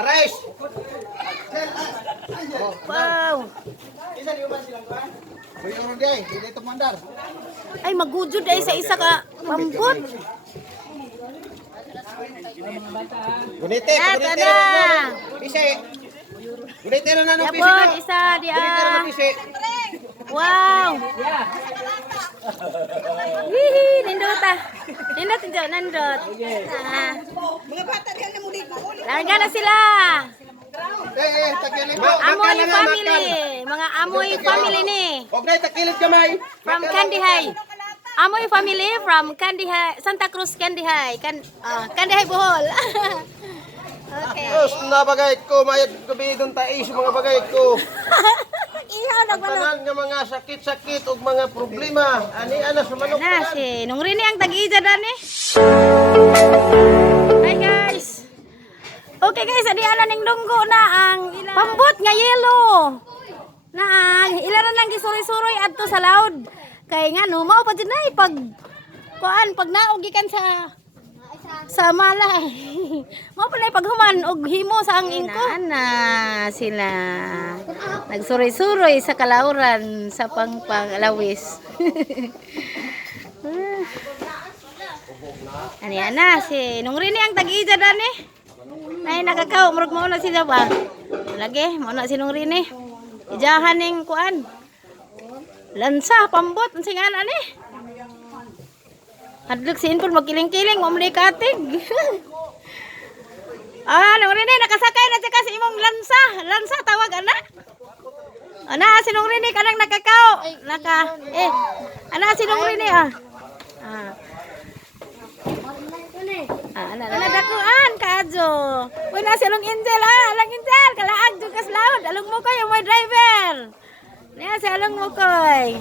Arais! Wow. Isa di ba silang kuhan? Kuya Ron di ay, hindi ito mandar. Ay, magujud ay sa isa ka pambot. Gunite, Ito na. Pisi. Gunite na ng pisi. Yapon, isa di Gunite na ng pisi. Wow. Hihi, nindot ah. Nindot, nindot. Mga bata diyan na muli. Larga na sila. Takilid. Amoy family. Mga Amoy family ni. Huwag na takilid kamay. From Kandihay. Amoy family from Kandihay, Santa Cruz, Kandihay. Kandihay, Bohol. Okay. Tapos na bagay ko, mayad gabi doon tayo sa mga bagay ko. Ihaw na Ang tanan nga mga sakit-sakit o mga problema. Ani ana sa manok. na si nung rin ang tag-ija dani. Hi guys. Okay guys, adi ana ning dunggo na ang pambot nga yelo. Na ang ilaran lang gisuri-suroy adto sa laod. Kay nga no mao pa jud nay pag kuan pag naog gikan sa mala. Mao pa nay paghuman og himo sa ang ingko. Ana sila nagsuroy-suroy sa kalauran sa pangpanglawis. Ani ana si nung rin ang tag-ija dani. Nay nakakaw murag mao na sila ba. Lagi mao na sinong rin eh. Ijahan ning kuan. Lansa pambot unsing ana ni. Hadlok sin pun magkiling-kiling mo muli katig. Nung rin nakasakay na siya kasi imong lansa. Lansa tawag ana. Ana sinong rin kanang nakakaw. Ana sinong rin ana dakuan kaadyo. Uy na silong Angel alang Angel kalaag jud kas laod along mo koy moy driver. Niya sa along mo koy.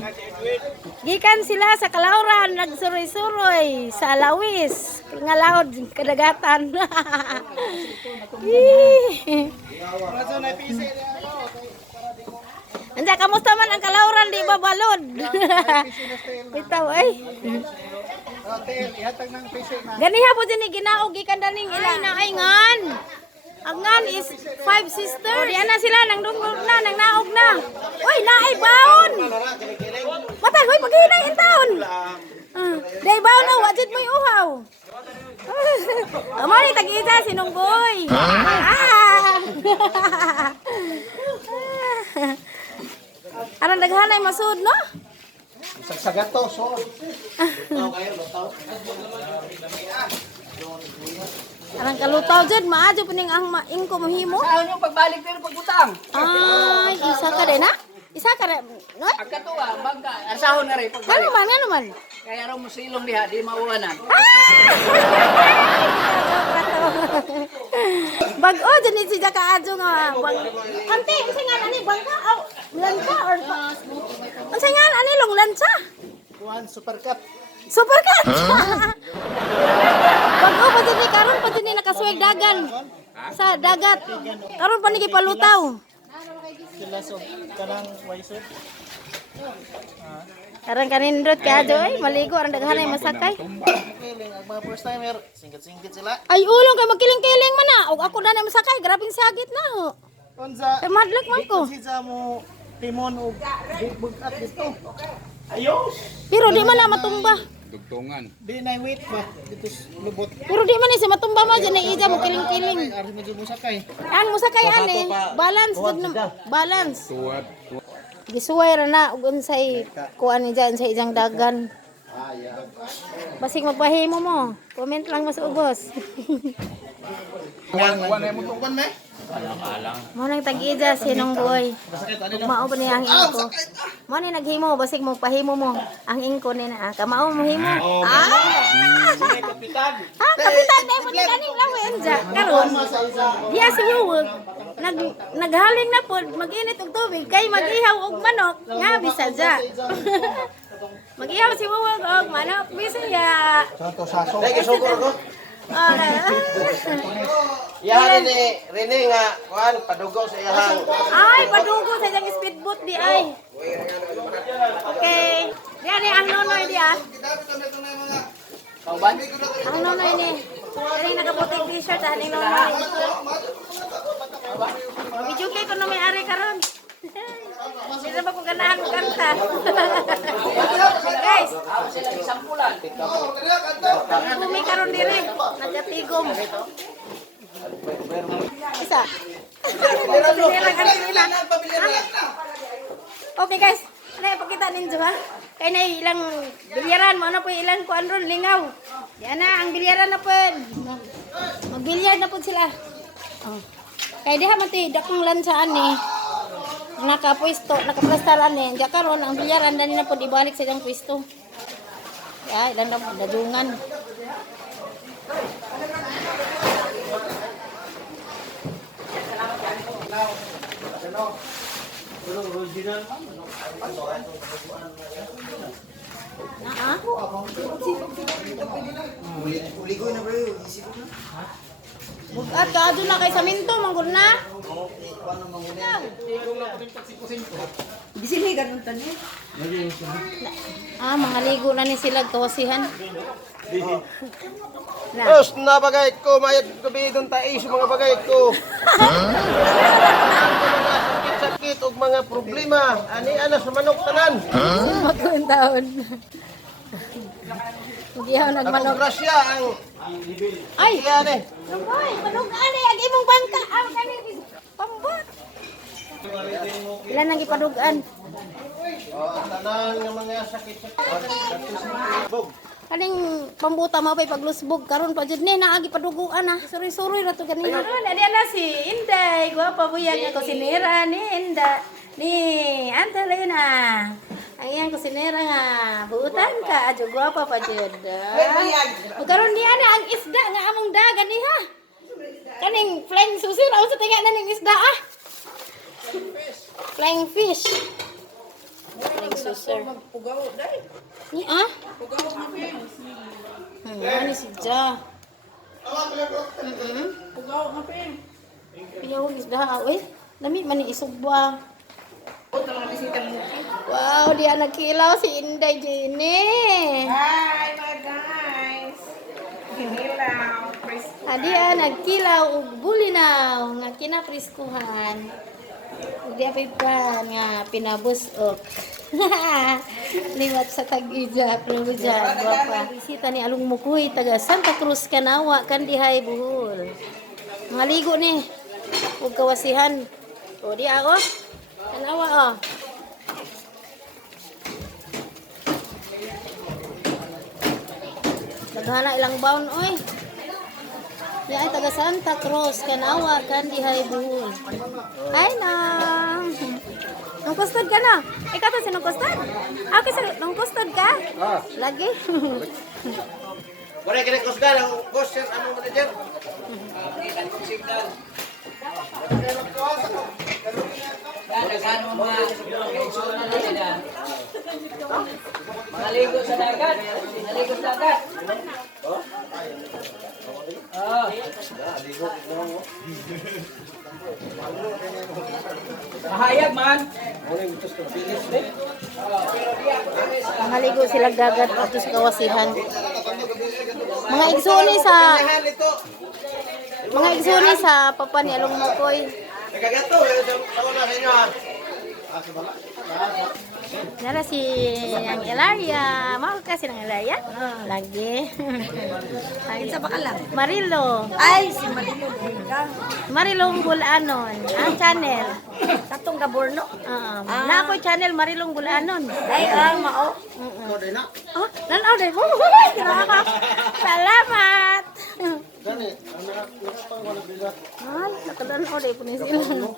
Gikan sila sa kalauran nagsuroy-suroy sa lawis nga laod kadagatan. Anja kamusta man ang kalauran di ba balod? Bitaw ay. Ganiha po din ginaog gikan daning ila na ay ngan. Ang ngan is 5 sisters. O diyan na sila nang dungog na nang naog na. Uy naay baon. Matay hoy maghinay in taon. Day baon na wajid mo uhaw. Amo ni tag-isa sinunggoy. Aron daghanay masud no? Sagsagat to, so. Arang kalutaw jud maajo puning ang ingko mahimo. Ano yung pagbalik pero pagbutang? Ay, isa ka din ha? Isa ka rin, no? Agkatuwa, bangka, asahon na rin pagbalik. Ano man? Kaya raw mo silong diha, di mauwanan. Bag-o, dyan ni siya ka-adyo nga. Ante, kasi nga ani, bangka, lansa, or kasi nga ani, long lansa. Kuhan, super cup. Super cut! Bag-o, pa dyan ni, karon pa dyan ni nakaswag dagan. Sa dagat. Karon pa ni kipalutaw. Sila so, kanang waisod. Karang kanindot ka adyo, ay, maligo, arang daghanay masakay. Kiling, ang mga first timer, singkit-singkit sila. Ay, ulong kay magkiling-kiling man na. Og ako na na masakay, grabing sagit na ho. Konza, Kay madlak man ko. sa mo timon o bugat dito. Ayos! Pero di man na matumba. Dugtungan. Di na wait ba? Dito lubot. Pero di man ni sa matumba man dyan na ija mo kiling-kiling. Ari mo mo sakay. Ang musakay ani, balance jud no. Balance. Tuwad. Gisuway ra na ug unsay kuan ni dyan sa ijang dagan. Basig magpahimo mo. Comment lang mas ugos. Kuan mo tukan me? Mo nang tag-ija sinong buoy. Mao ba niya ang ingko? Mo ni naghimo basig mo pahimo mo ang ingko ni na. Kamao mo himo. Kapitan. Kapitan na mo kaning lawen ja. Karon. Diya si Wuwog. Naghaling na pod mag-init og tubig kay mag-ihaw og manok nga bisadya. Mag-ihaw si Wuwog og manok bisaya. Santo saso. Dai sugar ko. Yahan ni Rene nga kuan padugo sa iyang. Ay, padugo sa isang speedboat di ay. Okay. Diyan ni ang nonoy diya. Ang nonoy ni. Kani nakaputing t-shirt ang nonoy. karon. Hindi na ba ko ganahan mo kanta? Guys, Sila isampulan. bumi karon diri, nagatigom. Isa. Okay guys, ano pakita ninyo ha? Kaya na ilang bilyaran mo, ano po ilang kuan ron, lingaw. Yan na, ang bilyaran na po. Mag-bilyard na po sila. Oh. Kaya diha mati, dakong lansaan eh. Nakapwesto, nakaplastaran eh. Diya karon ang bilyaran, dali na po ibalik sa ilang pwesto. Kaya ilan na po, dadungan. Naa? Bukat ka adto na kay saminto manggod na. Bisili ganun tani. Ah, mangaligo na ni sila kawasihan. Na. Os na bagay ko, mayat gabi doon tayo sa mga bagay ko. Sakit og mga problema. Ani ana sa manok tanan. Magkuhan taon. Hindi ako Ako nagmanok. grasya ang Ay! yan eh. Ay, manok ani, ang imong bangka. Ang kanin, pambot. Ilan nang ipadugan? Tanan nga mga sakit. Kaning pambuta mo pa'y paglusbog. Karon pa dyan ni, naagi paduguan ah. Suri-suri na to ganina. Dali na si Inday. Guwapa buyag ako sinira ni Inday. Ni Antalina. Ang iyang kusinera nga. Buutan ka. Adyo guwapa pa dyan. Karon niya na ang isda nga among dagan ni ha. Kaning flying susi. Raon sa tinga na ning isda ah. Flying fish. Flying susi. Pugaw dai. Ni ah? Pugaw na pin. Ano si Ja? Pugaw na pin. Piyawag isda. Uy, lamit man ni isugba. Wow, dia nagkilaw si Inday Jenny. Hi mga guys. Hello. Dia nagkilaw ug bulinaw nga kinapriskuhan. Dia pipan nga pinabusok. Liwat sa tag-ija, pluja, guwapa. Bisita ni Alung Mukoy, taga Santa Cruz, Kanawa, Kandihay, Bohol. Maligo ni, huwag kawasihan. O, di ako. Kanawa, o. Daghana ilang baon, oy. Yan ay taga Santa Cruz, Kanawa, Kandihay, Bohol. Ay na. Nung kustod ka na? Ikaw to sinong kustod? Okay, nung kustod ka? Lagi. Wala kini kusgal ang question ano manager? Daghan mo mga iksuna na sila. Maligo sa dagat. Maligo sa dagat. Mahayag man. Maligo sila dagat ato sa kawasihan. Mga igsuni sa papa ni Along Mukoy. Nagagato sa una sa inyo ha. Nara si yang Ilaria, mau kasi ng Ilaria? Lagi. Ay, sa bakalang. Marilo. Ay, si Marilo ka. Marilong Gulanon. Ang channel. Katong gaborno. Na ako channel Marilong Gulanon. Ay, mao. Oh, nanaw din. Grabe. Salamat. Gani, ang nakapang wala bigat. Ay, nakadanaw din po ni sila.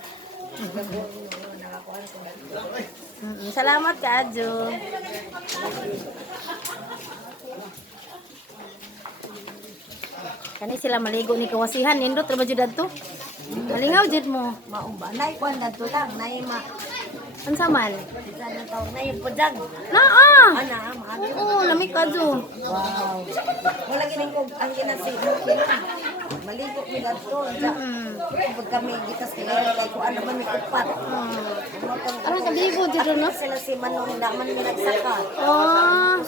Salamat ka, Adjo. Kani sila maligo ni kawasihan. Nindot, traba jud adto. Malingaw jud mo. Maumba. Nay, kwan na to lang. Nay, Unsa man? Sana tao. Nay, pudag. Naa. Ana, maagi. Oo, lamig ka, Adjo. Wow. Wala gining ko ang ginasi mo. Maligo mi gadto. Pag kami gikas kay ko ano man mi upat. Ano ka ligo jud no? Sila si Manong daman mi nagsaka. Oh.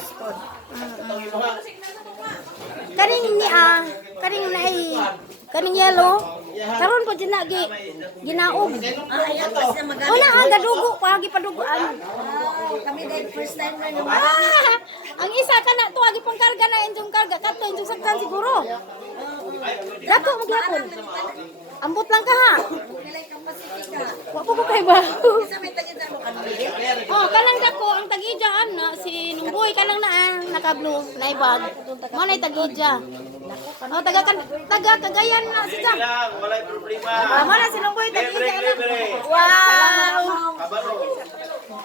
Karing ni karing yellow. Karon po dyan na ginaog. Ayan pa siya magamit. Una ang gadugo pagi padugoan. Kami dahil first time na naman. Ang isa ka na tuwagi pang karga na inyong karga kato inyong saktan siguro. Dako mo gyapon. Ambot lang ka ha. Nilay kang Pacific ka. Wa po ko kay ba. Isa may tagid sa mga kanili. Oh, kanang dako ang tagidya na si Nungboy kanang na naka-blue na ibag. Mo na tagidya. Oh, taga Cagayan na si Jam. Walay problema. Mo na si Nungboy tagidya na. Libre. Wow. Kabalo.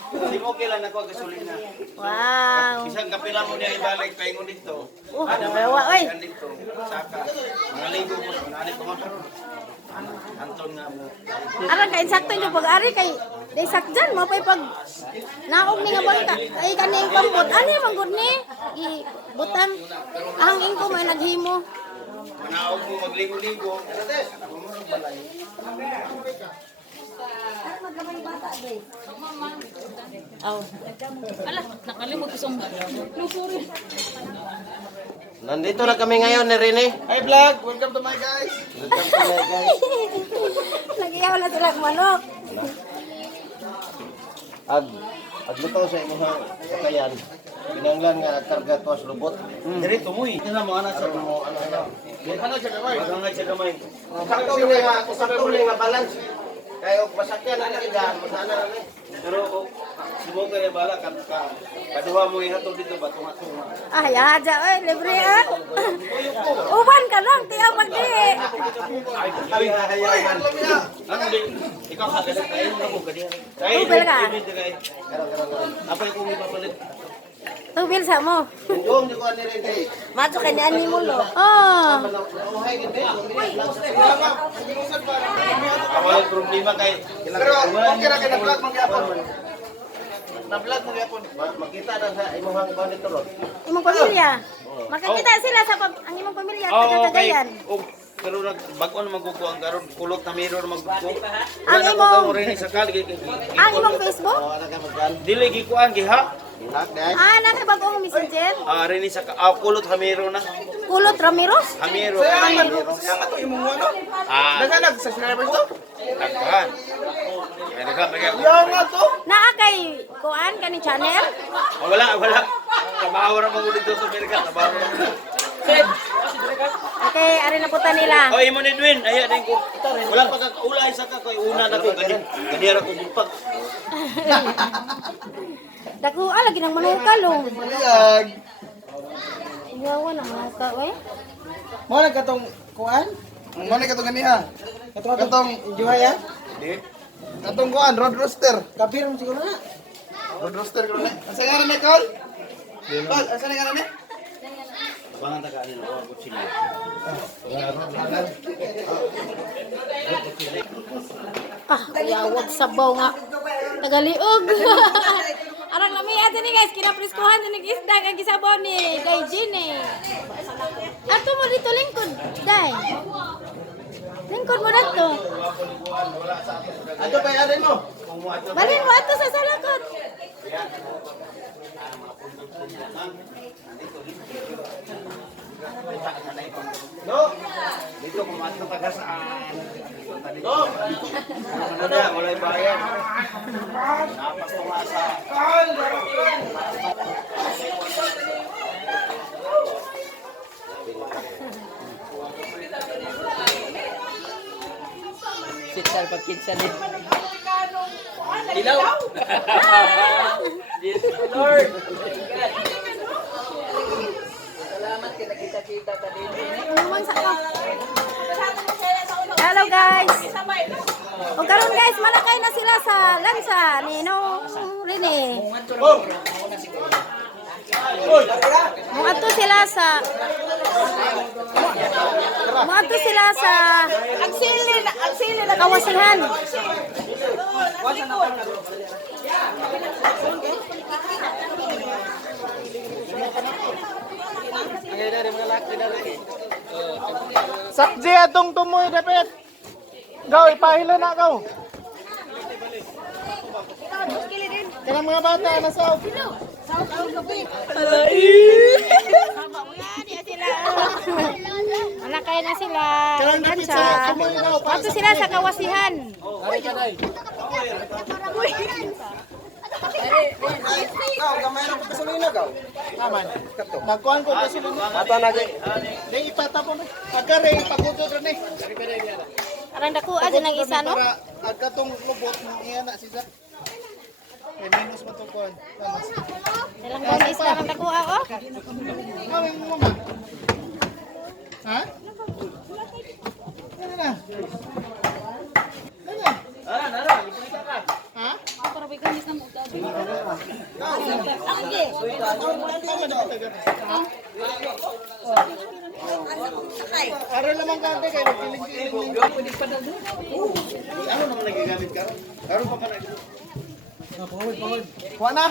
Di mo kailan ako gasolina. Wow. Isang kapila mo niya ibalik paingon dito. Wa oy. Dito. Saka. Mga ligo mo. Nani pa mo. Anton nga mo. Aran kay insakto yung pag-ari kay day sakjan mo pay pag naog ni nga bangka ay kaning pambot ani man gud ni butang ang ingko may naghimo. Manaog mo magligo-ligo. Magamay bata day. Aw. Ala, nakalimot isang. Nandito na kami ngayon ni Rene. Hi vlog, welcome to my guys. Welcome to my guys. Nagiyaw na sila og manok. Agluto sa inyong kakayan. Pinanglan nga karga tuwas lubot. Diri tumoy. Tina mo ana sa mo ano. Ano sa gamay? Ano sa gamay? Sakto nga balance. Kayo masakyan na kita, masana na. Pero subo ka na bala kan ka. Kaduha mo ihatod dito ba tunga-tunga. Ay, aja oy, libre ah. Uban ka lang, tiyaw pag di. Ay, hayayan. Ano di? Ikaw ka kada kayo na ko kadiya. Kayo Tubel ka? Apa yung kung ipapalit? Tubil sa mo. Yung di ko ni Rene. Mato kay ni ani mo lo. Oh. Uhay gid. Awal problema kay Pero okay ra kay na-vlog mo gyapon. Na-vlog mo gyapon. Makita na sa imong monitor. Imong pamilya. Makakita sila sa ang imong pamilya Oh, taga okay. Cagayan. Oh, pero bago na magkuko ang karon kulot na mirror magkuko. Ang Wala imong- ko rin sa kal. Ang imong Facebook? Ana ka magkan. Dili gikuan giha. Hak guys. Ah, nakabagong messenger. Rin sa kulot hamiro na. Kulot Ramiros. Hamiro. Sayang ato imong ano? Dagan nag-subscribers to? Dagan. Ay dagan bagay. Yang ato. Naa kay kuan kani channel. Wala. Trabaho ra mo dito sa Amerika. Trabaho ra. Okay, ari na puta nila. Oh, imo ni Edwin. Aya din ko. Wala pa ka ulay sa ka kay una na ko ganira ko bumpag. Dako lagi nang manukal oh. Ayag. Yawa na manukal we. Mo na katong kuan? Mo na katong ganiha. Katong juhaya? Di. Katong kuan road rooster. Kapir mo siguro na. Road rooster ko na. Asa nga ni Col? Col, asa nga ni? Abangan ta kanin ako kutsilyo. Ah, yawag sabaw nga. Tagaliog. Arang lami ato ni guys, kinapreskuhan ni isda kag gisabaw ni Dayjin eh. Ato mo dito lingkod, Day. Lingkod mo dito. Ato pa yarin mo. Balin mo ato sa salakot. No. Dito pumato taga saan? No. Wala, wala bayan. Napas ko nga sa Sital pagkinsa ni. ilaw. Lord. Naman sa ka. Hello guys. O karon guys, malakay na sila sa lansa ni Rene. Muadto sila sa agsili na kawasihan. Sakji atong tumoy dapat. Gaw ipahilo na gaw. Kanang mga bata na sa Anak kayo na sila. Yan siya. Ato sila sa kawasihan. Ikaw, gamay na kasulina ka. Naman. Magkuhan ko kasi lang. Ata lagi. Dahil itatapon. Pagkari, pagkutod rin eh. Arang dako aja ng isa no. Para agkatong lubot mo iya na siya. Eh, minus mo itong kuhan. Namas. Dalang bang isa arang dako oh. Mawing mo ma. Ha? Ano na? Ano? Ha? Araw lamang kante kayo nagkiling-kiling. Ano naman nagigamit ka? Araw pa ka na. Kuha na.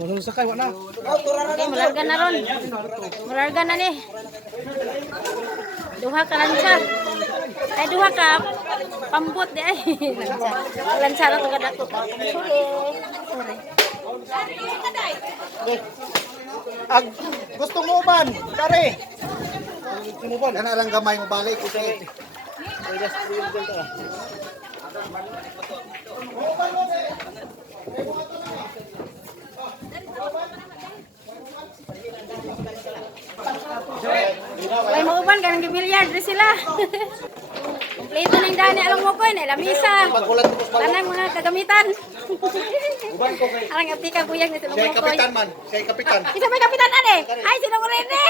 Kuha sakay, kuha na. Okay, mularga na ron. Mularga na ni. Duha ka lansa. Ay duha ka pambot di ay. Lansa. Lansa ra to kadako. Sorry. Ag gusto mo ban, kare. Sumuban. Ana lang gamay mo balik kasi. Ay mauban kanang gibilyard ri sila. Kompleto ning dani alang mo ko ni lamisa. Tanang mga kagamitan. Arang aptika kuyang ni Siya tulong ko. kapitan man, siya kapitan. Isa may kapitan ane. Ay sinong Rene.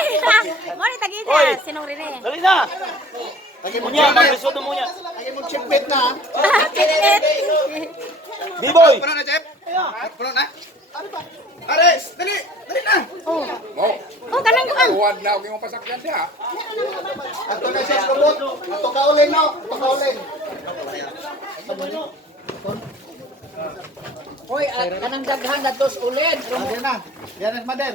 Mo ni tagija sinong Rene. Dali na! Lagi mo Munya, maglisod mo munya. Lagi mo chipmate na. Pilit. B-boy! Puno na, Chef. Puno na. Ano ba? Ares, dali, dali na. Oh. Oh kanang kuan. Huwag na, huwag yung pasakyan siya. Ato na siya robot. Ato ka ulin no. Ato ka ulin. Hoy, kanang daghan datos ulid. Diyan na. Diyan na mother.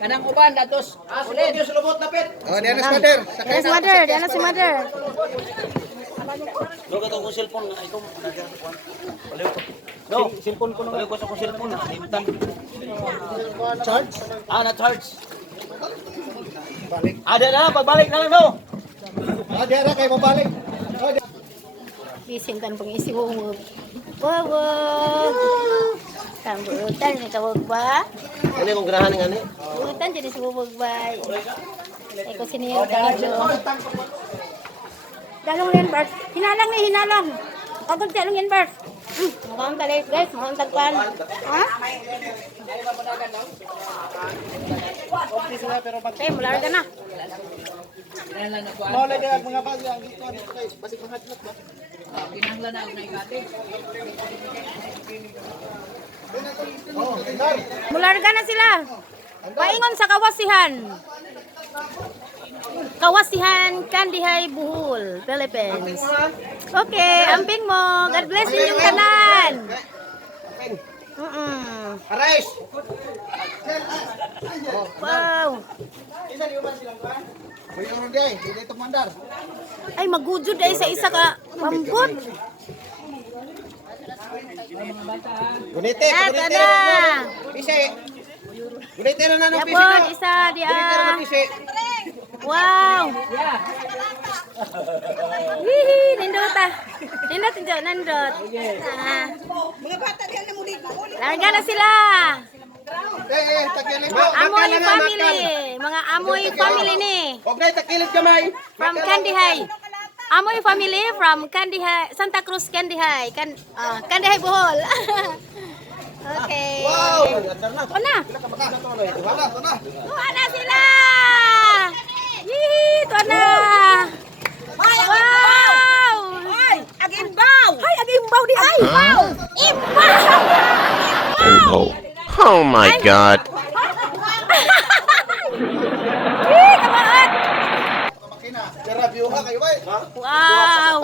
Kanang uban datos ulid. Yung robot napit. Oh, diyan na mother. Sakay Yes mother, diyan na si mother. Do ka to kung cellphone na ikaw nagkuan. Baliw ko. Do, cellphone ko na. Baliw ko sa kung cellphone na. Limutan. Charge. Na charge. Balik. Ada na, pagbalik na lang do. Ah, diyan na kayo mabalik. Oh, Bisintan pengisi wong. Wawag. Sambutan ni kawag ba? Ano yung gerahan ng ano? Butan jadi suwag ba? Ay ko sinil kayo. Dalong yan Bert. Hinalang ni hinalang. Pagod talong yan Bert. Mukhang talit guys, mukhang tagpan. Ha? okay sila pero pag Okay, mular ka na. maulay ka mga bagay ang dito kay basig mga hadlok ba. Ginahanglan na na igati. Oh, dar. Mular ka na sila. Paingon sa kawasihan. Kawasihan Kandihay Bohol, Philippines. Okay, amping mo. God bless inyong tanan. Ares. Wow. Isa di ba silang ka? Kuya Roday, dito mandar. Ay magujud ay sa isa ka pambot. Gunite, Ito na. Pisi. Gunite na ng pisi. Yapon isa di Gunite na ah. ng pisi. Wow. Hihi, nindot ah. Nindot nindot nindot. Mga bata diyan na muli. Larga na sila. Tagilig mo. Amoy family. Mga Amoy family ni. Huwag na itakilid kamay. From Kandihay. Amoy family from Kandihay, Santa Cruz Kandihay. Kandihay Bohol. Okay. Wow! Gandar na. Una. Wala, ito na. Tuwa na sila. Hihi, tuwa na. Wow. Ay, agimbaw. Ay, agimbaw di ay. Wow. Imbaw. Oh my God. Hihi, kabaot. Makina. Jara view ha kayo ba? Wow.